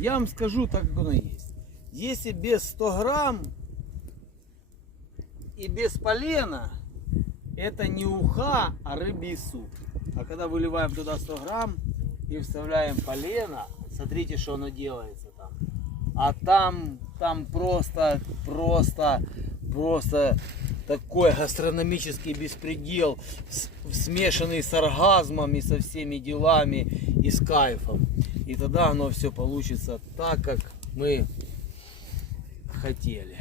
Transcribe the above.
Я вам скажу так, как оно есть. Если без 100 грамм и без полена, это не уха, а рыбий суп. А когда выливаем туда 100 грамм и вставляем полено, смотрите, что оно делается там. А там просто такой гастрономический беспредел, смешанный с оргазмом и со всеми делами и с кайфом. И тогда оно все получится так, как мы хотели.